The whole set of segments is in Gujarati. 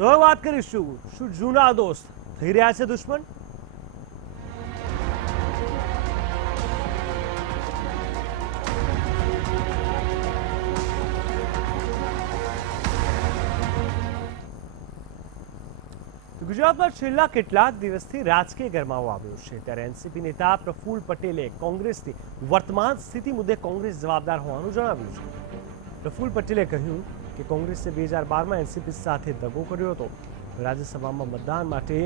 તો હવે વાત કરીશું, શું જૂના દોસ્ત થઈ રહ્યા છે દુશ્મન? ગુજરાતમાં છેલ્લા કેટલાક દિવસથી રાજકીય ગરમાવો આવ્યો છે, ત્યારે એનસીપી નેતા પ્રફુલ્લ પટેલે કોંગ્રેસની વર્તમાન સ્થિતિ મુદ્દે કોંગ્રેસ જવાબદાર હોવાનું જણાવ્યું છે. પ્રફુલ્લ પટેલે કહ્યું કે કોંગ્રેસે 2012માં એનસીપી સાથે દગો કર્યો હતો. રાજ્યસભામાં મતદાન માટે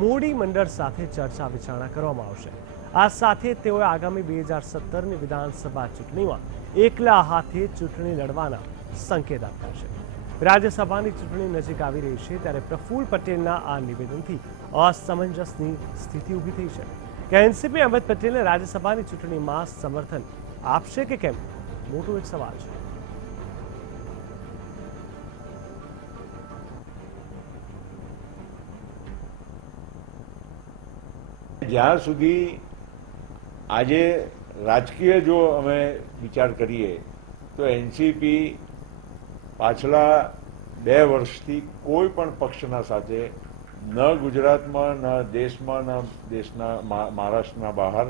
મોડી મંડળ સાથે ચર્ચા વિચારણા કરવામાં આવશે. આ સાથે તેઓએ આગામી 2017ની વિધાનસભા ચૂંટણીમાં એકલા હાથે ચૂંટણી લડવાના સંકેત આપ્યા છે. રાજ્યસભાની ચૂંટણી નજીક આવી રહી છે, ત્યારે પ્રફુલ્લ પટેલના આ નિવેદનથી અસમંજસની સ્થિતિ ઊભી થઈ છે કે એનસીપી અહેમદ પટેલને રાજ્યસભાની ચૂંટણીમાં સમર્થન આપશે કે કેમ, મોટો એક સવાલ છે. જ્યાં સુધી આજે રાજકીય જો અમે વિચાર કરીએ તો એનસીપી પાછલા 2 વર્ષથી કોઈ પણ પક્ષના સાથે ન ગુજરાતમાં ન દેશમાં ન દેશના મહારાષ્ટ્રના બહાર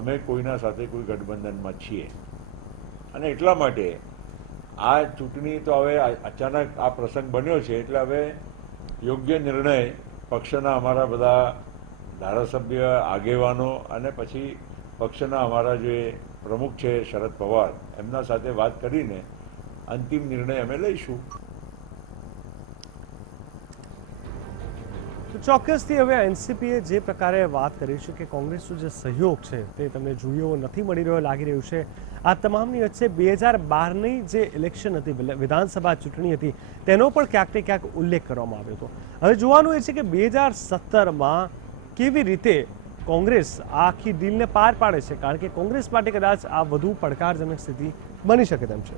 અમે કોઈના સાથે કોઈ ગઠબંધનમાં છીએ. અને એટલા માટે આ ચૂંટણી તો હવે અચાનક આ પ્રસંગ બન્યો છે, એટલે હવે યોગ્ય નિર્ણય પક્ષના અમારા બધા ધારાસભ્ય આગેવાનો અને પછી પક્ષના અમારા જે પ્રમુખ છે શરદ પવાર, એમના સાથે વાત કરીને અંતિમ નિર્ણય અમે લઈશું. તો ચોક્કસથી હવે એનસીપીએ જે પ્રકારે વાત કરી છે કે કોંગ્રેસનો જે સહયોગ છે તે તમને જોયો નથી મળી રહ્યો લાગી રહ્યું છે. આ તમામની વચ્ચે 2012ની જે ઇલેક્શન હતી, વિધાનસભા ચૂંટણી હતી, તેનો પણ ક્યાંક ને ક્યાંક ઉલ્લેખ કરવામાં આવ્યો હતો. હવે જોવાનું એ છે કે 2017માં કેવી રીતે કોંગ્રેસ આ આખી ડીલને પાર પાડે છે, કારણ કે કોંગ્રેસ માટે કદાચ આ વધુ પડકારજનક સ્થિતિ બની શકે તેમ છે.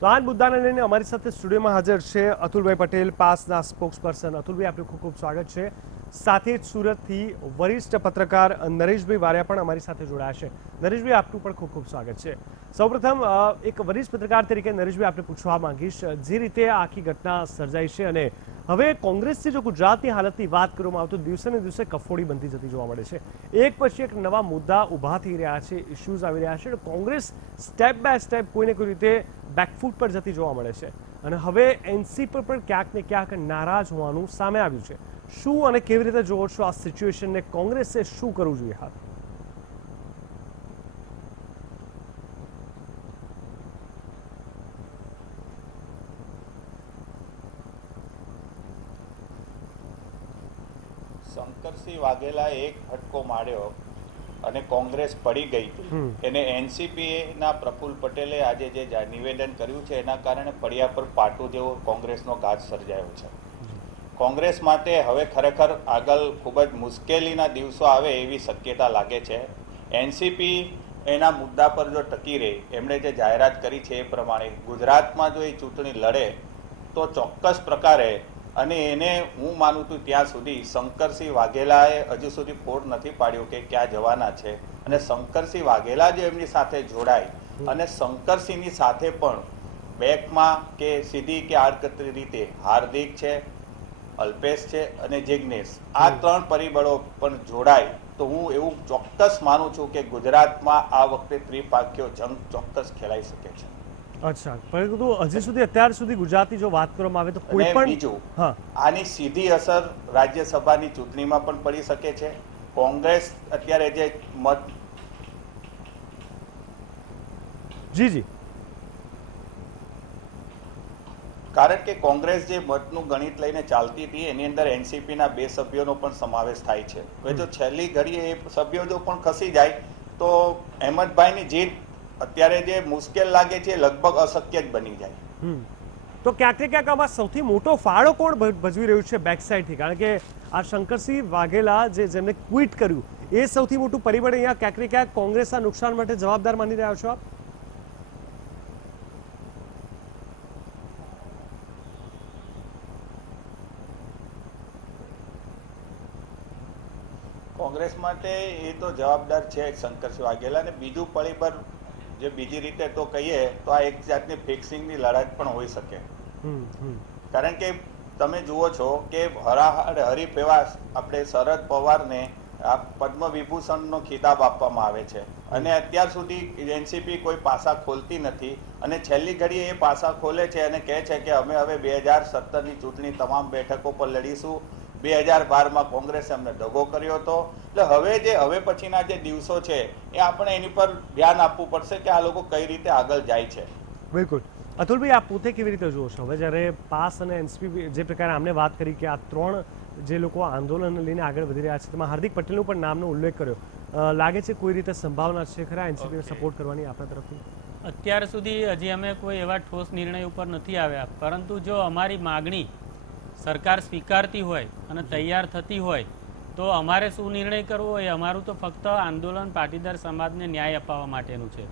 તો આ મુદ્દાને લઈને અમારી સાથે સ્ટુડિયોમાં હાજર છે અતુલભાઈ પટેલ, પાસના સ્પોક્સપર્સન. અતુલભાઈ, આપનું ખૂબ ખૂબ સ્વાગત છે. સાથે જ સુરતથી વરિષ્ઠ પત્રકાર નરેશભાઈ વારિયા પણ અમારી સાથે જોડાયા છે. નરેશભાઈ, આપનું પણ ખૂબ ખૂબ સ્વાગત છે. સૌપ્રથમ એક વરિષ્ઠ પત્રકાર તરીકે નરેશભાઈ આપને પૂછવા માંગીશ, જે રીતે આ આખી ઘટના સર્જાઈ છે અને હવે કોંગ્રેસથી જો ગુજરાતની હાલતની વાત કરવામાં આવે તો દિવસે ને દિવસે કફોડી બનતી જતી જોવા મળે છે. એક પછી એક નવા મુદ્દા ઊભા થઈ રહ્યા છે, ઇસ્યુઝ આવી રહ્યા છે. કોંગ્રેસ સ્ટેપ બાય સ્ટેપ કોઈને કોઈ રીતે બેકફૂટ પર જતી જોવા મળે છે અને હવે એનસીપી પર ક્યાંક ને ક્યાંક નારાજ હોવાનું સામે આવ્યું છે. શું અને કેવી રીતે જોવો છો આ સિચ્યુએશનને? કોંગ્રેસે શું કરવું જોઈએ હાલ? શંકરસિંહ વાઘેલાએ એક ફટકો માર્યો અને કોંગ્રેસ પડી ગઈ. એને એનસીપીના પ્રફુલ્લ પટેલે આજે જે નિવેદન કર્યું છે એના કારણે પડ્યા પર પાટું જેવો કોંગ્રેસનો ઘાત સર્જાયો છે. કોંગ્રેસ માટે હવે ખરેખર આગળ ખૂબ જ મુશ્કેલીના દિવસો આવે એવી શક્યતા લાગે છે. એનસીપી એના મુદ્દા પર જો ટકી રહે, એમણે જે જાહેરાત કરી છે એ પ્રમાણે ગુજરાતમાં જો એ ચૂંટણી લડે તો ચોક્કસ પ્રકારે, અને એને હું માનું છું ત્યાં સુધી શંકરસિંહ વાઘેલાએ હજુ સુધી ફોડ નથી પાડ્યો કે ક્યાં જવાના છે. અને શંકરસિંહ વાઘેલા જો એમની સાથે જોડાય અને શંકરસિંહની સાથે પણ બેકમાં કે સીધી કે આડકતરી રીતે હાર્દિક છે, અલ્પેશ છે અને જિગ્નેશ, આ 3 પરિબળો પણ જોડાય તો હું એવું ચોક્કસ માનું છું કે ગુજરાતમાં આ વખતે ત્રિપાખ્યો જંગ ચોક્કસ ખેલાઈ શકે છે. અચ્છા, પરંતુ હજી સુધી અત્યાર સુધી ગુજરાતની જો વાત કરવામાં આવે તો કોઈ પણ બીજું આની સીધી અસર રાજ્યસભાની ચૂંટણીમાં પણ પડી શકે છે. કોંગ્રેસ અત્યારે જે મત જી કારણ કે કોંગ્રેસ જે મતનું ગણિત લઈને ચાલતી હતી એની અંદર એનસીપીના 2 સભ્યોનો પણ સમાવેશ થાય છે. હવે જો છેલ્લી ઘડીએ એ સભ્યો જો પણ ખસી જાય તો અહેમદભાઈની જીત અત્યારે જે મુશ્કેલ લાગે છે લગભગ અશક્ય જ બની જાય. તો ક્યાંક ને ક્યાંક આમાં સૌથી મોટો ફાળો કોણ ભજવી રહ્યું છે બેક સાઈડથી? કારણ કે આ શંકરસિંહ વાઘેલા જેમને ક્વિટ કર્યું એ સૌથી મોટું પરિબળ અહીંયા ક્યાંક ને ક્યાંક કોંગ્રેસના નુકસાન માટે જવાબદાર માની રહ્યા છો આપ? કોંગ્રેસ માટે એ તો જવાબદાર છે શંકરસિંહ વાઘેલા, ને બીજું પરિબળ જે બીજી રીતે તો કહીએ તો આ એક જાતની ફિક્સિંગની લડાઈ પણ હોઈ શકે. કારણ કે તમે જુઓ છો કે હરીફ એવા આપણે શરદ પવારને આ પદ્મ વિભૂષણનો ખિતાબ આપવામાં આવે છે અને અત્યાર સુધી એનસીપી કોઈ પાસા ખોલતી નથી અને છેલ્લી ઘડીએ એ પાસા ખોલે છે અને કહે છે કે અમે હવે 2017ની ચૂંટણી તમામ બેઠકો પર લડીશું. 2012માં કોંગ્રેસે અમને દગો કર્યો હતો. એટલે હવે પછીના જે દિવસો છે એ આપણે એની પર ધ્યાન આપવું પડશે કે આ લોકો કઈ રીતે આગળ જાય છે. બિલકુલ. અતુલભાઈ, આપ પોતે કેવી રીતે જુઓ છો? હવે જ્યારે પાસ અને એનસીપી જે પ્રકારે આમને વાત કરી કે આ ત્રણ જે લોકો આંદોલન લઈને આગળ વધી રહ્યા છે તેમાં હાર્દિક પટેલનો પણ નામનો ઉલ્લેખ કર્યો, લાગે છે કોઈ રીતે સંભાવના છે ખરા એનસીપીને સપોર્ટ કરવાની આપણા તરફથી? અત્યાર સુધી હજી અમે કોઈ એવા ઠોસ નિર્ણય ઉપર નથી આવ્યા, પરંતુ જો અમારી માગણી સરકાર સ્વીકારતી હોય અને તૈયાર થતી હોય તો અમારે શું નિર્ણય કરવો એ અમારું તો ફક્ત આંદોલન પાટીદાર સમાજને ન્યાય અપાવવા માટેનું છે.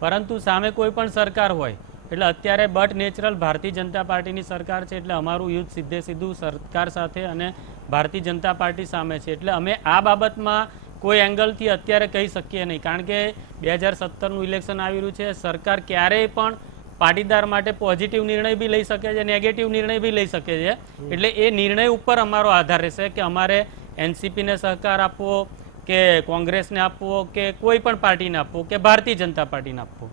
પરંતુ સામે કોઈ પણ સરકાર હોય એટલે અત્યારે બટ નેચરલ ભારતીય જનતા પાર્ટીની સરકાર છે એટલે અમારું યુદ્ધ સીધે સીધું સરકાર સાથે અને ભારતીય જનતા પાર્ટી સામે છે. એટલે અમે આ બાબતમાં કોઈ એંગલથી અત્યારે કહી શકીએ નહીં, કારણ કે 2017નું ઇલેક્શન આવી રહ્યું છે. સરકાર ક્યારેય પણ પાટીદાર માટે પોઝિટિવ નિર્ણય બી લઈ શકે છે, નેગેટિવ નિર્ણય બી લઈ શકે છે. એટલે એ નિર્ણય ઉપર અમારો આધાર રહેશે કે અમારે એનસીપીને સહકાર આપવો કે કોંગ્રેસને આપવો કે કોઈ પણ પાર્ટીને આપવો કે ભારતીય જનતા પાર્ટીને આપવો.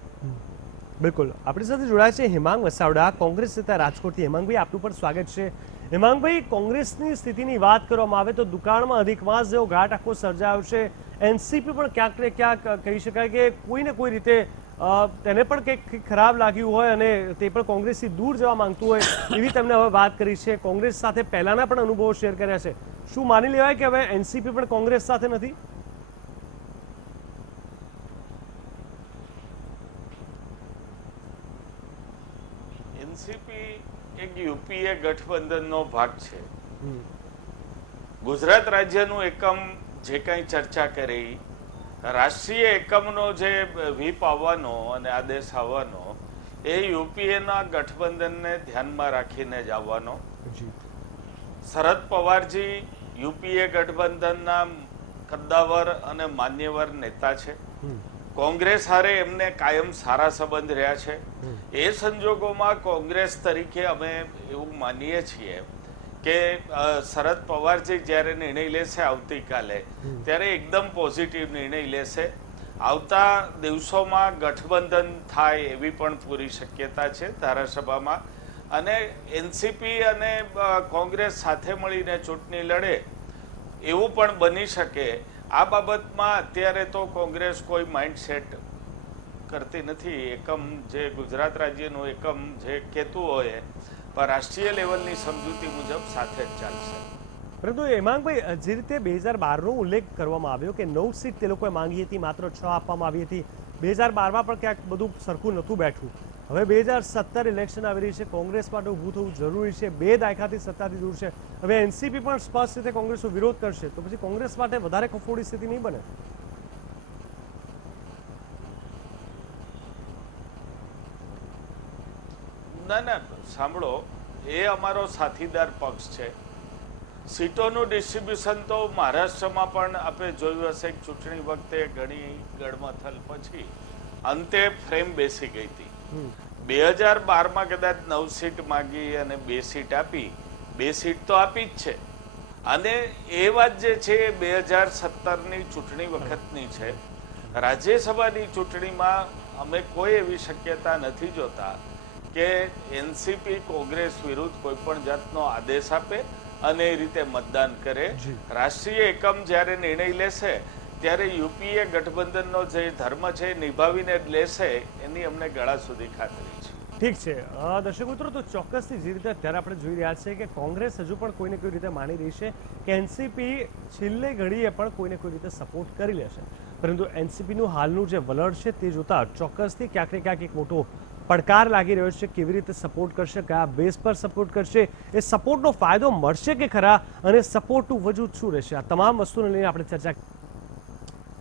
બિલકુલ. આપણી સાથે જોડાયા છે હેમાંગ વસાવડા, કોંગ્રેસ નેતા રાજકોટથી. હેમાંગભાઈ, આપનું પણ સ્વાગત છે. હેમાંગભાઈ, કોંગ્રેસની સ્થિતિની વાત કરવામાં આવે તો દુકાળમાં અધિક માસ જેવો ઘાટ આખો સર્જાયો છે. એનસીપી પણ ક્યાંક ને ક્યાંક કહી શકાય કે કોઈને કોઈ રીતે તેને પણ કંઈક ખરાબ લાગ્યું હોય અને તે પણ કોંગ્રેસથી દૂર જવા માંગતું હોય એવી તેમને હવે વાત કરી છે. કોંગ્રેસ સાથે પહેલાના પણ અનુભવો શેર કર્યા છે. શું માની લેવાય કે હવે એનસીપી પણ કોંગ્રેસ સાથે નથી? એનસીપી એક યુપીએ ગઠબંધનનો ભાગ છે. ગુજરાત રાજ્યનું એકમ જે કંઈ ચર્ચા કરી, રાષ્ટ્રીય એકમનો જે વ્હીપ આવવાનો અને આદેશ આવવાનો એ યુપીએના ગઠબંધનને ધ્યાનમાં રાખીને જ આવવાનો. શરદ પવારજી યુપીએ ગઠબંધનના કદ્દાવર અને માન્યવર નેતા છે. કોંગ્રેસ હારે એમને કાયમ સારા સંબંધ રહ્યા છે. એ સંજોગોમાં કોંગ્રેસ તરીકે અમે એવું માનીએ છીએ કે શરદ પવારજી જ્યારે નિર્ણય લેશે આવતીકાલે ત્યારે એકદમ પોઝિટિવ નિર્ણય લેશે. આવતા દિવસોમાં ગઠબંધન થાય એવી પણ પૂરી શક્યતા છે ધારાસભામાં, અને એનસીપી અને કોંગ્રેસ સાથે મળીને ચૂંટણી લડે એવું પણ બની શકે. આ બાબતમાં અત્યારે તો કોંગ્રેસ કોઈ માઇન્ડસેટ કરતી નથી. એકમ જે ગુજરાત રાજ્યનું એકમ જે કહેતું હોય પણ રાષ્ટ્રીય લેવલની સમજૂતી મુજબ સાથે જ ચાલશે. પરંતુ હેમાંગભાઈ, જે રીતે 2012નો ઉલ્લેખ કરવામાં આવ્યો કે 9 સીટ તે લોકોએ માંગી હતી, માત્ર 6 આપવામાં આવી હતી. 2012માં પણ ક્યાંક બધું સરખું નહોતું બેઠું. હવે 2017 ઇલેક્શન આવી રહી છે, કોંગ્રેસ માટે ઊભું થવું જરૂરી છે. 2 દાયકાથી સત્તાથી દૂર છે. હવે એનસીપી પણ સ્પષ્ટ રીતે કોંગ્રેસનો વિરોધ કરશે તો પછી કોંગ્રેસ માટે વધારે કફોડી સ્થિતિ નહીં બને? ના, સાંભળો, એ અમારો સાથીદાર પક્ષ છે. સીટોનું ડિસ્ટ્રીબ્યુશન તો મહારાષ્ટ્રમાં પણ આપણે જોયું હશે કે ચૂંટણી વખતે ઘણી ગડમથલ પછી અંતે ફ્રેમ બેસી ગઈ હતી. 2012માં કદાચ 9 સીટ માંગી અને 2 સીટ આપી. 2 સીટ તો આપી જ છે. અને એ વાત જે છે એ 2017ની ચૂંટણી વખતની છે. રાજ્યસભાની ચૂંટણીમાં અમે કોઈ એવી શક્યતા નથી જોતા કે એનસીપી કોંગ્રેસ વિરુદ્ધ કોઈ પણ જાતનો આદેશ આપે અને એ રીતે મતદાન કરે. રાષ્ટ્રીય એકમ જ્યારે નિર્ણય લેશે ત્યારે યુપીએ ગઠબંધનનો જે ધર્મ છે નિભાવીને લેશે એની અમને ગળા સુધી ખાતરી છે. ઠીક છે દર્શક મિત્રો, તો ચોક્કસથી જે રીતે અત્યારે આપણે જોઈ રહ્યા છીએ કે કોંગ્રેસ હજુ પણ કોઈને કોઈ રીતે માની રહી છે કે એનસીપી છેલ્લે ઘડીએ પણ કોઈને કોઈ રીતે સપોર્ટ કરી લેશે. પરંતુ એનસીપીનું હાલનું જે વલણ છે તે જોતા ચોક્કસથી ક્યાંક ને ક્યાંક એક મોટો પડકાર લાગી રહ્યો છે. કેવી રીતે સપોર્ટ કરશે, કયા બેઝ પર સપોર્ટ કરશે, એ સપોર્ટનો ફાયદો મળશે કે ખરા, અને સપોર્ટનું વજૂદ શું રહેશે, આ તમામ વસ્તુને લઈને આપણે ચર્ચા.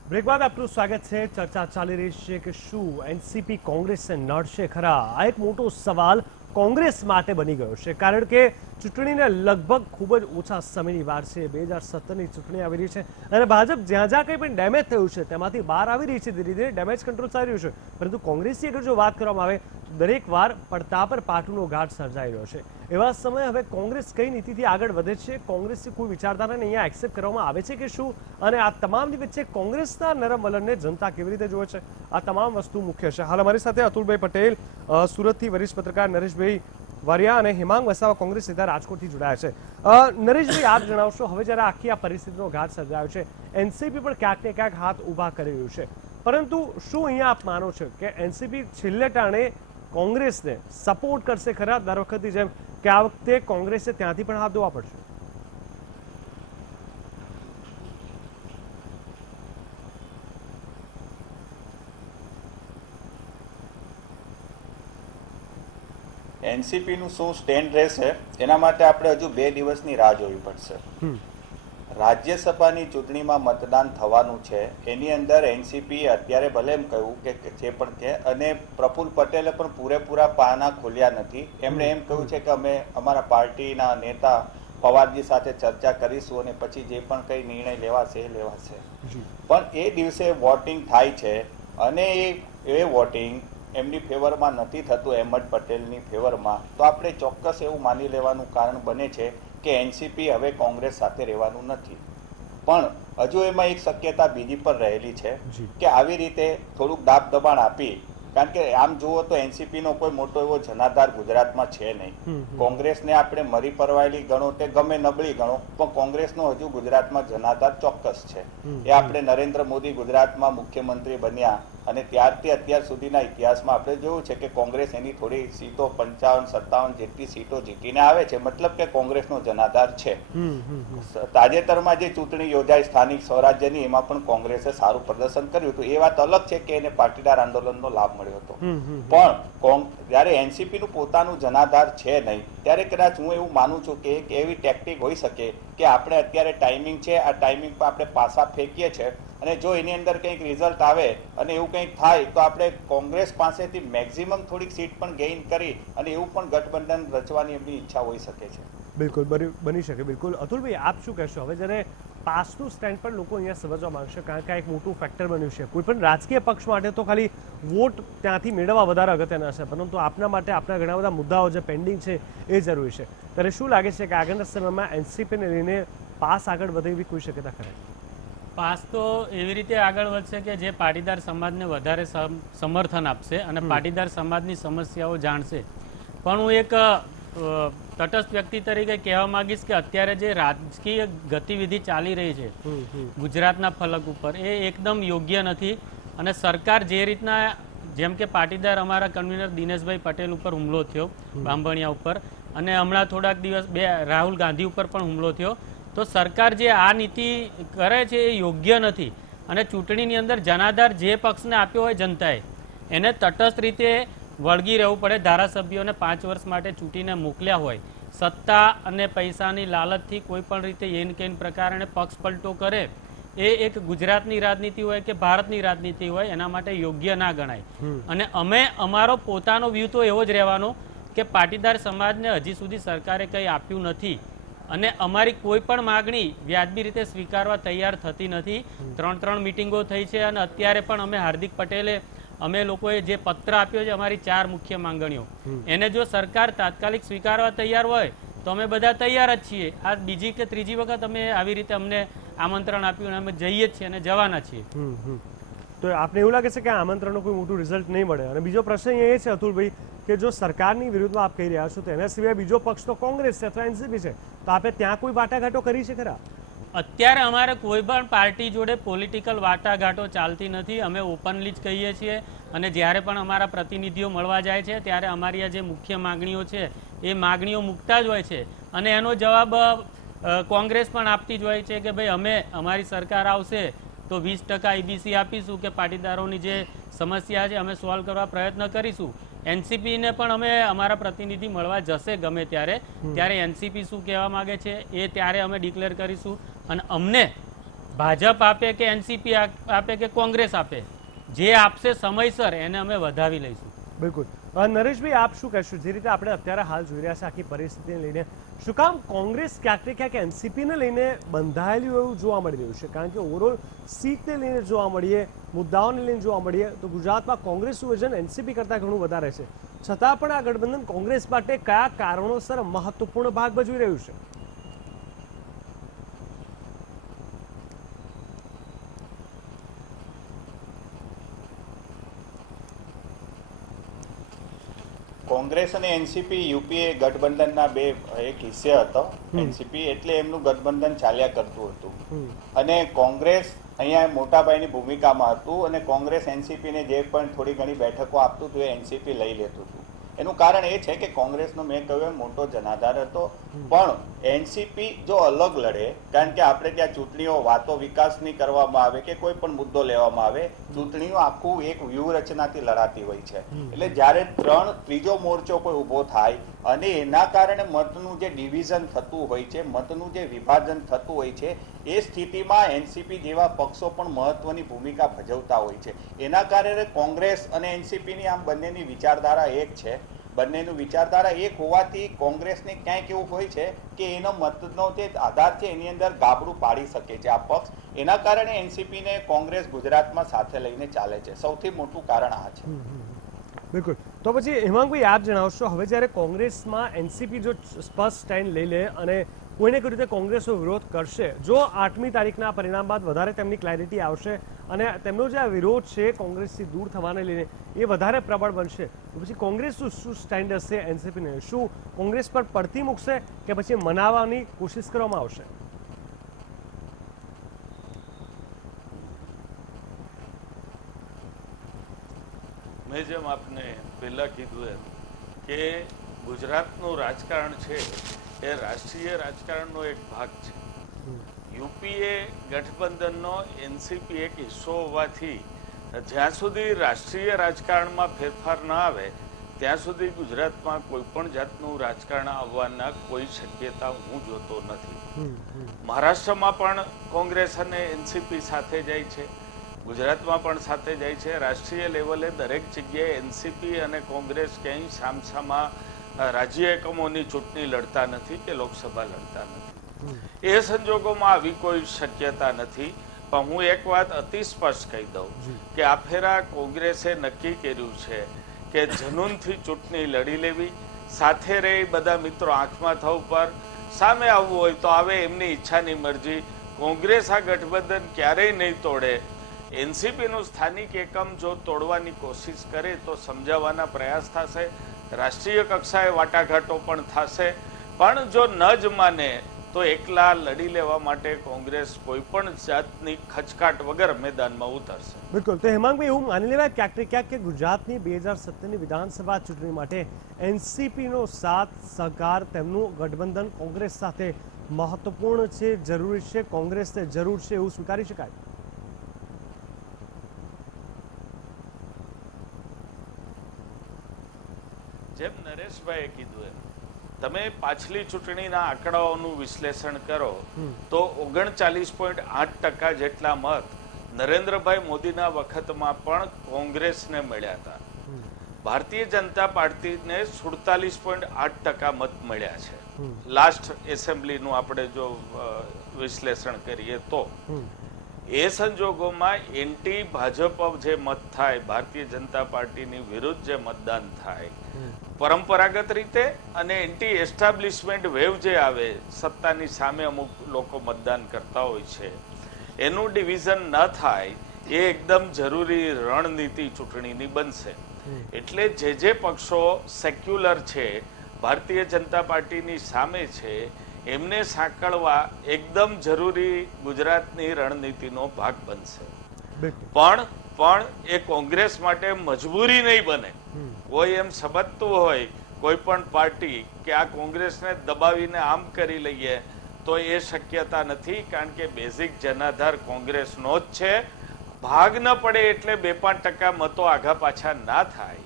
બ્રેક બાદ આપનું સ્વાગત છે. ચર્ચા ચાલી રહી છે કે શું એનસીપી કોંગ્રેસને નડશે ખરા? આ એક મોટો સવાલ કોંગ્રેસ માટે બની ગયો છે, કારણ કે ચૂંટણીને લગભગ ખૂબ જ ઓછા સમયની વાર છે. 2017ની ચૂંટણી આવી રહી છે અને ભાજપ જ્યાં જ્યાં કંઈ પણ ડેમેજ થયું છે તેમાંથી બહાર આવી રહી છે. ધીરે ધીરે ડેમેજ કંટ્રોલ થઈ રહ્યું છે. પરંતુ કોંગ્રેસની અગર જો વાત કરવામાં આવે તો દરેક વાર પડતા પર પાટુનો ઘાટ સર્જાઈ રહ્યો છે. એવા સમયે હવે કોંગ્રેસ કઈ નીતિથી આગળ વધે છે, કોંગ્રેસની કોઈ વિચારધારાને અહીંયા એક્સેપ્ટ કરવામાં આવે છે કે શું, અને આ તમામની વચ્ચે કોંગ્રેસના નરમ વલણને જનતા કેવી રીતે જુએ છે, આ તમામ વસ્તુ મુખ્ય છે. હાલ અમારી સાથે અતુલભાઈ પટેલ સુરતથી, વરિષ્ઠ પત્રકાર નરેશભાઈ વારિયા અને હેમાંગ વસાવા કોંગ્રેસ નેતા રાજકોટથી જોડાયા છે. નરેશભાઈ, આપ જણાવશો, હવે જ્યારે આખી આ પરિસ્થિતિનો ઘાટ સર્જાયો છે, એનસીપી પણ ક્યાંક ને ક્યાંક હાથ ઊભા કરી રહ્યું છે, પરંતુ શું અહીંયા આપ માનો છો કે એનસીપી છેલ્લે ટાણે કોંગ્રેસને સપોર્ટ કરશે ખરા? દર વખતની જેમ કે આ વખતે કોંગ્રેસે ત્યાંથી પણ હાથ ધોવા પડશે? એનસીપી નું શું સ્ટેન્ડ રહેશે એના માટે આપણે હજુ 2 દિવસની રાહ જોવી પડશે. રાજ્યસભાની ચૂંટણીમાં મતદાન થવાનું છે, એની અંદર એનસીપી અત્યારે ભલે એમ કહ્યું કે જે પણ કે, અને પ્રફુલ્લ પટેલે પણ પૂરેપૂરા પાના ખોલ્યા નથી. એમણે એમ કહ્યું છે કે અમે અમારા પાર્ટીના નેતા પવારજી સાથે ચર્ચા કરીશું અને પછી જે પણ કંઈ નિર્ણય લેવાશે એ લેવાશે. પણ એ દિવસે વોટિંગ થાય છે અને એ વોટિંગ એમની ફેવરમાં નથી થતું, અહેમદ પટેલની ફેવરમાં, તો આપણે ચોક્કસ એવું માની લેવાનું કારણ બને છે કે એનસીપી હવે કોંગ્રેસ સાથે રહેવાનું નથી. પણ હજુ એમાં એક શક્યતા બીજી પણ રહેલી છે કે આવી રીતે થોડુંક દાબ દબાણ આપી, કારણ કે આમ જુઓ તો એનસીપી નો કોઈ મોટો એવો જનાધાર ગુજરાતમાં છે નહીં. કોંગ્રેસને આપણે મરી પરવાયેલી ગણો તે ગમે નબળી ગણો, પણ કોંગ્રેસનો હજુ ગુજરાતમાં જનાધાર ચોક્કસ છે. એ આપણે નરેન્દ્ર મોદી ગુજરાતમાં મુખ્યમંત્રી બન્યા અને ત્યારથી અત્યાર સુધીના ઇતિહાસમાં આપણે જોયું છે કે કોંગ્રેસ એની થોડી સીટો 55-57 જેટલી સીટો જીતીને આવે છે, મતલબ કે કોંગ્રેસનો જનાધાર છે. તાજેતરમાં જે ચૂંટણી યોજાઈ સ્થાનિક સ્વરાજ્યની, એમાં પણ કોંગ્રેસે સારું પ્રદર્શન કર્યું હતું. એ વાત અલગ છે કે એને પાટીદાર આંદોલનનો લાભ મળ્યો હતો. પણ જયારે એનસીપી નું પોતાનું જનાધાર છે નહીં, ત્યારે કદાચ હું એવું માનું છું કે એક એવી ટેક્ટિક હોઈ શકે કે આપણે અત્યારે ટાઈમિંગ છે, આ ટાઈમિંગ પર આપણે પાસા ફેંકીએ છીએ અને જો એની અંદર કંઈક રિઝલ્ટ આવે અને એવું કંઈક થાય તો આપણે કોંગ્રેસ પાસેથી મેક્સિમમ થોડીક સીટ પણ ગેઇન કરી અને એવું પણ ગઠબંધન રચવાની એમની ઈચ્છા હોઈ શકે છે. બિલકુલ બની શકે. બિલકુલ. અતુલભાઈ, આપ શું કહેશો? હવે જ્યારે પાસનું સ્ટેન્ડ પણ લોકો અહીંયા સમજવા માંગશે, કારણ કે આ એક મોટું ફેક્ટર બન્યું છે. કોઈ પણ રાજકીય પક્ષ માટે તો ખાલી વોટ ત્યાંથી મેળવવા વધારે અગત્યના છે, પરંતુ આપના માટે આપના ઘણા બધા મુદ્દાઓ જે પેન્ડિંગ છે એ જરૂરી છે. ત્યારે શું લાગે છે કે આગળના સમયમાં એનસીપીને લઈને પાસ આગળ વધે એવી કોઈ શક્યતા ખરી? પાસ તો એવી રીતે આગળ વધશે કે જે પાટીદાર સમાજને વધારે સમર્થન આપશે અને પાટીદાર સમાજની સમસ્યાઓ જાણશે. પણ હું એક તટસ્થ વ્યક્તિ તરીકે કહેવા માંગીશ કે અત્યારે જે રાજકીય ગતિવિધિ ચાલી રહી છે ગુજરાતના ફલક ઉપર, એ એકદમ યોગ્ય નથી. અને સરકાર જે રીતના, જેમ કે પાટીદાર અમારા કન્વીનર દિનેશભાઈ પટેલ ઉપર હુમલો થયો, બાંભણિયા ઉપર, અને હમણાં થોડાક દિવસ રાહુલ ગાંધી ઉપર પણ હુમલો થયો, તો સરકાર જે આ નીતિ કરે છે એ યોગ્ય નથી. અને ચૂંટણીની અંદર જનાધાર જે પક્ષને આપ્યો હોય જનતાએ, એને તટસ્થ રીતે વળગી રહેવું પડે. ધારાસભ્યોને 5 વર્ષ માટે ચૂંટીને મોકલ્યા હોય, સત્તા અને પૈસાની લાલચથી કોઈ પણ રીતે એન કેન પ્રકારે પક્ષ પલટો કરે, એ એક ગુજરાતની રાજનીતિ હોય કે ભારતની રાજનીતિ હોય, એના માટે યોગ્ય ના ગણાય. અને અમે અમારો પોતાનો વ્યૂ તો એવો જ રહેવાનો કે પાટીદાર સમાજને હજી સુધી સરકારે કંઈ આપ્યું નથી અને અમારી કોઈ પણ માગણી વ્યાજબી રીતે સ્વીકારવા તૈયાર થતી નથી. 3 મિટિંગો થઈ છે અને અત્યારે પણ અમે હાર્દિક પટેલે અમે લોકોએ જે પત્ર આપ્યો છે અમારી 4 મુખ્ય માંગણીઓ, એને જો સરકાર તાત્કાલિક સ્વીકારવા તૈયાર હોય તો અમે બધા તૈયાર જ છીએ. આ બીજી કે ત્રીજી વખત અમે આવી રીતે અમને આમંત્રણ આપ્યું અને અમે જઈએ જ છીએ અને જવાના છીએ. તો આપને એવું લાગે છે કે આ આમંત્રણનો કોઈ મોટું રિઝલ્ટ નહીં મળે? અને બીજો પ્રશ્ન એ છે અતુલભાઈ કે જો સરકારની વિરુદ્ધમાં આપ કહી રહ્યા છો તો એના સિવાય બીજો પક્ષ તો કોંગ્રેસ છે અથવા એનસીપી છે, તો આપે ત્યાં કોઈ વાટાઘાટો કરી છે ખરા? અત્યારે અમારે કોઈ પણ પાર્ટી જોડે પોલિટિકલ વાટાઘાટો ચાલતી નથી. અમે ઓપનલી જ કહીએ છીએ અને જ્યારે પણ અમારા પ્રતિનિધિઓ મળવા જાય છે ત્યારે અમારી આ જે મુખ્ય માગણીઓ છે એ માગણીઓ મૂકતા જ હોય છે અને એનો જવાબ કોંગ્રેસ પણ આપતી જ હોય છે કે ભાઈ અમે અમારી સરકાર આવશે તો 20% ઈબીસી આપીશું કે પાટીદારોની જે સમસ્યા છે અમે સોલ્વ કરવા પ્રયત્ન કરીશું. એનસીપીને પણ અમે અમારા પ્રતિનિધિ મળવા જશે ગમે ત્યારે, ત્યારે એનસીપી શું કહેવા માંગે છે એ ત્યારે અમે ડિક્લેર કરીશું. અને અમને ભાજપ આપે કે એનસીપી આપે કે કોંગ્રેસ આપે, જે આપશે સમયસર એને અમે વધાવી લઈશું. બિલકુલ. નરેશભાઈ, આપ શું કહેશો? જે રીતે આપણે અત્યારે હાલ જોઈ રહ્યા છે આખી પરિસ્થિતિને લઈને, શું કામ કોંગ્રેસ ક્યાંક ને ક્યાંક એનસીપીને લઈને બંધાયેલું એવું જોવા મળી રહ્યું છે? કારણ કે ઓવરઓલ સીટને લઈને જોવા મળીએ, મુદ્દાઓને લઈને જોવા મળીએ તો ગુજરાતમાં કોંગ્રેસનું વજન એનસીપી કરતાં ઘણું વધારે છે. છતાં પણ આ ગઠબંધન કોંગ્રેસ માટે કયા કારણોસર મહત્વપૂર્ણ ભાગ ભજવી રહ્યું છે? કોંગ્રેસ અને એનસીપી યુપીએ ગઠબંધનના બે એક હિસ્સે હતો. એનસીપી એટલે એમનું ગઠબંધન ચાલ્યા કરતું હતું અને કોંગ્રેસ અહીંયા મોટાભાઈની ભૂમિકામાં હતું અને કોંગ્રેસ એનસીપીને જે પણ થોડી ઘણી બેઠકો આપતું હતું એ એનસીપી લઈ લેતું હતું. એનું કારણ એ છે કે કોંગ્રેસનો મેં કહ્યું એમ મોટો જનાધાર હતો, પણ એનસીપી જો અલગ લડે, કારણ કે આપણે ત્યાં ચૂંટણીઓ વાતો વિકાસની કરવામાં આવે કે કોઈ પણ મુદ્દો લેવામાં આવે, ચૂંટણીઓ આખું એક વ્યૂહરચનાથી લડાતી હોય છે. એટલે જ્યારે ત્રીજો મોરચો કોઈ ઊભો થાય અને એના કારણે મતનું જે ડિવિઝન થતું હોય છે, મતનું જે વિભાજન થતું હોય છે, એ સ્થિતિમાં એનસીપી જેવા પક્ષો પણ મહત્વની ભૂમિકા ભજવતા હોય છે. એના કારણે કોંગ્રેસ અને એનસીપીની આમ બંનેની વિચારધારા એક છે. બંનેનું વિચારધારા એક હોવાથી કોંગ્રેસને ક્યાંક એવું હોય છે કે એનો મતનો જે આધાર છે એની અંદર ગાબડું પાડી શકે છે આ પક્ષ. એના કારણે એનસીપીને કોંગ્રેસ ગુજરાતમાં સાથે લઈને ચાલે છે. સૌથી મોટું કારણ આ છે. બિલકુલ. તો પછી હેમાંગભાઈ, આપ જણાવશો, હવે જ્યારે કોંગ્રેસમાં એનસીપી જો સ્પષ્ટ સ્ટેન્ડ લઈ લે અને કોઈને કોઈ રીતે કોંગ્રેસનો વિરોધ કરશે, જો 8મી તારીખના પરિણામ બાદ વધારે તેમની ક્લેરિટી આવશે અને તેમનો જે આ વિરોધ છે કોંગ્રેસથી દૂર થવાને લઈને એ વધારે પ્રબળ બનશે, તો પછી કોંગ્રેસનું શું સ્ટેન્ડ હશે એનસીપીને? શું કોંગ્રેસ પર પડતી મૂકશે કે પછી મનાવવાની કોશિશ કરવામાં આવશે? મેં જેમ આપને પહેલા કીધું એમ કે ગુજરાતનું રાજકારણ છે એ રાષ્ટ્રીય રાજકારણનો એક ભાગ છે. યુપીએ ગઠબંધનનો એનસીપી એક હિસ્સો હોવાથી જ્યાં સુધી રાષ્ટ્રીય રાજકારણમાં ફેરફાર ન આવે ત્યાં સુધી ગુજરાતમાં કોઈ પણ જાતનું રાજકારણ આવવાના કોઈ શક્યતા હું જોતો નથી. મહારાષ્ટ્રમાં પણ કોંગ્રેસ અને એનસીપી સાથે જાય છે, ગુજરાતમાં પણ સાથે જાય છે. રાષ્ટ્રીય લેવલે દરેક જગ્યાએ એનસીપી અને કોંગ્રેસ ક્યાંય સામસામા રાજ્ય એકમોની ચૂંટણી લડતા નથી કે લોકસભા લડતા નથી. એ સંજોગોમાં આવી કોઈ શક્યતા નથી. પણ હું એક વાત અતિ સ્પષ્ટ કહી દઉં કે આ ફેરા કોંગ્રેસે નક્કી કર્યું છે કે જનૂનથી ચૂંટણી લડી લેવી, સાથે રહી બધા મિત્રો આંખમાં થવું પર સામે આવવું હોય તો આવે, એમની ઈચ્છાની મરજી. કોંગ્રેસ આ ગઠબંધન ક્યારેય નહીં તોડે. એનસીપીનું સ્થાનિક એકમ જો તોડવાની કોશિશ કરે તો સમજાવવાના પ્રયાસ થશે, રાષ્ટ્રીય કક્ષાએ વાટાઘાટો પણ થશે, પણ જો ન જ માને તો એકલા લડી લેવા માટે કોંગ્રેસ કોઈ પણ જાતની ખચકાટ વગર મેદાનમાં ઉતરશે. બિલકુલ. તો હેમાંગભાઈ, એવું માની લેવાય ક્યાંક ને ક્યાંક કે ગુજરાતની 2017ની વિધાનસભા ચૂંટણી માટે એનસીપીનો સાથ સહકાર, તેમનું ગઠબંધન કોંગ્રેસ સાથે મહત્વપૂર્ણ છે, જરૂરી છે, કોંગ્રેસને જરૂર છે, એવું સ્વીકારી શકાય? જેમ નરેશભાઈએ કીધું એમ, તમે પાછલી ચૂંટણીના આંકડાઓનું વિશ્લેષણ કરો તો 39.8% જેટલા મત નરેન્દ્રભાઈ મોદીના વખતમાં પણ કોંગ્રેસને મળ્યા હતા. ભારતીય જનતા પાર્ટીને 47.8% મત મળ્યા છે લાસ્ટ એસેમ્બલીનું આપણે જો વિશ્લેષણ કરીએ તો. એ સંજોગોમાં એન્ટી ભાજપ જે મત થાય, ભારતીય જનતા પાર્ટીની વિરુદ્ધ જે મતદાન થાય પરંપરાગત રીતે, અને એન્ટી એસ્ટાબ્લિશમેન્ટ વેવ જે આવે, સત્તાની સામે અમુક લોકો મતદાન કરતા હોય છે, એનું ડિવિઝન ન થાય એ એકદમ જરૂરી રણનીતિ ચૂંટણીની બનશે. એટલે જે પક્ષો સેક્યુલર છે, ભારતીય જનતા પાર્ટીની સામે છે, એમને સાંકળવા એકદમ જરૂરી ગુજરાતની રણનીતિનો ભાગ બનશે. પણ એ કોંગ્રેસ માટે મજબૂરી નહીં બને. કોઈ એમ સમજતું હોય કોઈ પણ પાર્ટી કે આ કોંગ્રેસને દબાવીને આમ કરી લઈએ તો એ શક્યતા નથી, કારણ કે બેઝિક જનાધાર કોંગ્રેસનો જ છે. ભાગ ન પડે એટલે 2-5% મતો આઘા પાછા ના થાય,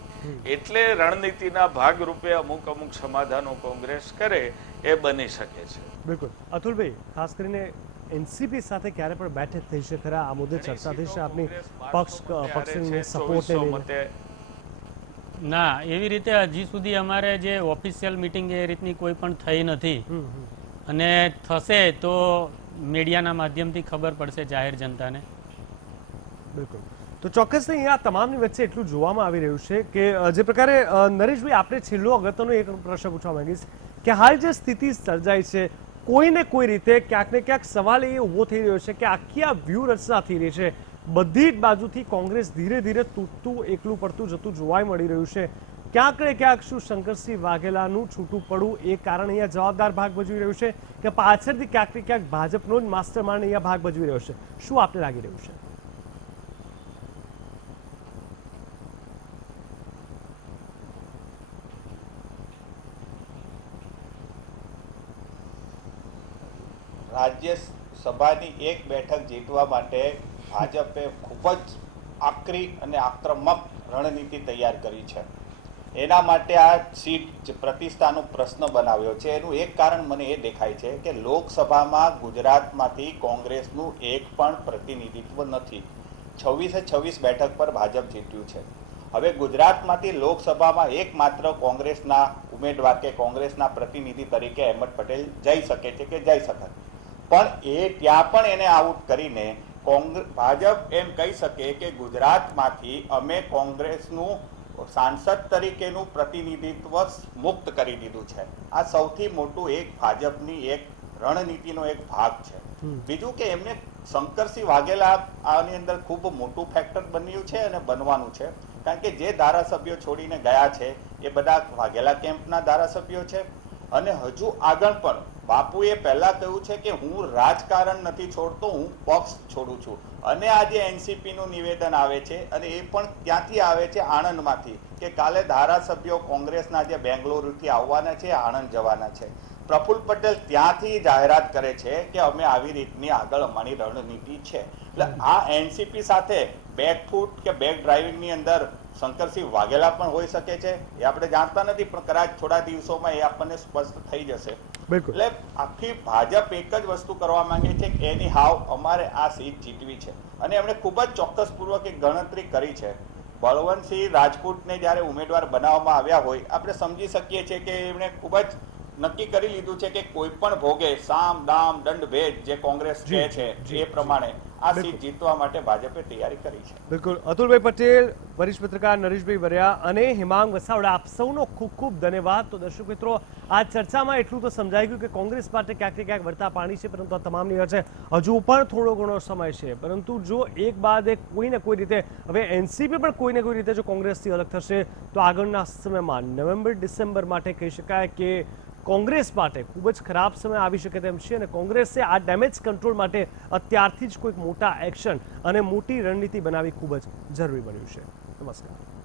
એટલે રણનીતિના ભાગરૂપે અમુક સમાધાનો કોંગ્રેસ કરે એ બની શકે છે. બિલકુલ. અતુલભાઈ, ખાસ કરીને એનસીપી સાથે ક્યારે પણ બેઠક થઈ છે ખરા? આ મુદ્દે ચર્ચા થઈ છે આપની પક્ષની સપોર્ટને લઈને? ના, એવી રીતે હજી સુધી અમારે જે ઓફિશિયલ મીટિંગ એ રીતની કોઈ પણ થઈ નથી અને થશે તો મીડિયાના માધ્યમથી ખબર પડશે જાહેર જનતાને. બિલકુલ. તો ચોક્કસથી અહીંયા તમામની વચ્ચે એટલું જોવામાં આવી રહ્યું છે કે જે પ્રકારે નરેશભાઈ આપણે છેલ્લો અગત્યનો એક પ્રશ્ન પૂછવા માંગીશ કે હાલ જે સ્થિતિ સર્જાઈ છે કોઈને કોઈ રીતે ક્યાંક ને ક્યાંક સવાલ એ ઊભો થઈ રહ્યો છે કે આખી આ વ્યૂહરચના થઈ રહી છે, બધી જ બાજુથી કોંગ્રેસ ધીરે ધીરે તૂટતું એકલું પડતું જતું જોવા મળી રહ્યું છે. ક્યાંક ને ક્યાંક શું શંકરસિંહ વાઘેલાનું છૂટું પડવું એ કારણ અહીંયા જવાબદાર ભાગ ભજવી રહ્યું છે કે પાછળથી ક્યાંક ને ક્યાંક ભાજપનો જ માસ્ટર માઇન્ડ અહીંયા ભાગ ભજવી રહ્યો છે? શું આપને લાગી રહ્યું છે? રાજ્યસભાની એક બેઠક જીતવા માટે ભાજપે ખૂબ જ આકરી અને આક્રમક રણનીતિ તૈયાર કરી છે. એના માટે આ સીટ પ્રતિષ્ઠાનો પ્રશ્ન બનાવ્યો છે. એનું એક કારણ મને એ દેખાય છે કે લોકસભામાં ગુજરાતમાંથી કોંગ્રેસનું એક પણ પ્રતિનિધિત્વ નથી. 26 બેઠક પર ભાજપ જીત્યું છે. હવે ગુજરાતમાંથી લોકસભામાં એકમાત્ર કોંગ્રેસના ઉમેદવાર કે કોંગ્રેસના પ્રતિનિધિ તરીકે અહેમદ પટેલ જઈ શકે છે કે જઈ શકે, પણ ત્યાં પણ એને આઉટ કરીને ભાજપ એમ કહી શકે કે ગુજરાતમાંથી અમે કોંગ્રેસનું સાંસદ તરીકેનું પ્રતિનિધિત્વ મુક્ત કરી દીધું છે. આ સૌથી મોટું એક ભાજપની એક રણનીતિનો એક ભાગ છે. બીજું કે એમને શંકરસિંહ વાઘેલા આની અંદર ખૂબ મોટું ફેક્ટર બન્યું છે અને બનવાનું છે, કારણ કે જે ધારાસભ્યો છોડીને ગયા છે એ બધા વાઘેલા કેમ્પના ધારાસભ્યો છે. અને હજુ આગળ પણ બાપુએ પહેલા કહ્યું છે કે હું રાજકારણ નથી છોડતો, હું પક્ષ છોડું છું. અને આજે એનસીપી નું નિવેદન આવે છે અને એ પણ ક્યાંથી આવે છે? આણંદમાંથી, કે કાલે ધારાસભ્યો કોંગ્રેસના જે બેંગ્લોરથી આવવાના છે આણંદ જવાના છે. પ્રફુલ્લ પટેલ ત્યાંથી જાહેરાત કરે છે કે અમે આવી રીતની આગળ અમારી રણનીતિ છે. એટલે આ એનસીપી સાથે બેકફૂટ કે બેક ડ્રાઇવિંગની અંદર શંકરસિંહ વાઘેલા પણ હોઈ શકે છે, એ આપણે જાણતા નથી, પણ કદાચ થોડા દિવસોમાં એ આપણને સ્પષ્ટ થઈ જશે. એટલે આખી ભાજપ એક જ વસ્તુ કરવા માંગે છે કે એની હાવ અમારે આ સીટ જીતવી છે. અને એમણે ખૂબ જ ચોક્કસપૂર્વક એક ગણતરી કરી છે. બળવંતસિંહ રાજપૂતને જ્યારે ઉમેદવાર બનાવવામાં આવ્યા હોય આપણે સમજી શકીએ છીએ કે એમણે ખૂબ જ નક્કી કરી લીધું છે કે કોઈ પણ ભોગે સામ દામ દંડ ભેદ જે કોંગ્રેસ કહે છે એ પ્રમાણે આ સીટ જીતવા માટે ભાજપે તૈયારી કરી છે. બિલકુલ. અતુલભાઈ પટેલ, વરિષ્ઠ પત્રકાર નરેશભાઈ વરિયા અને હેમાંગ વસાવડા, આપ સૌનો ખૂબ ખૂબ ધન્યવાદ. તો દર્શક મિત્રો, આ ચર્ચામાં એટલું તો સમજાઈ ગયું કે કોંગ્રેસ માટે ક્યાંક ને ક્યાંક વળતા પાણી છે, પરંતુ આ તમામની વચ્ચે હજુ પણ થોડો ઘણો સમય છે. પરંતુ જો એક બાદ એક કોઈ ને કોઈ રીતે હવે એનસીપી પણ કોઈને કોઈ રીતે જો કોંગ્રેસથી અલગ થશે તો આગળના સમયમાં નવેમ્બર ડિસેમ્બર માટે કહી શકાય કે કોંગ્રેસ માટે ખૂબ જ ખરાબ સમય આવી શકે તેમ છે. અને કોંગ્રેસે આ ડેમેજ કંટ્રોલ માટે અત્યારથી જ કોઈક મોટા એક્શન અને મોટી રણનીતિ બનાવવી ખૂબ જ જરૂરી બન્યું છે. નમસ્કાર.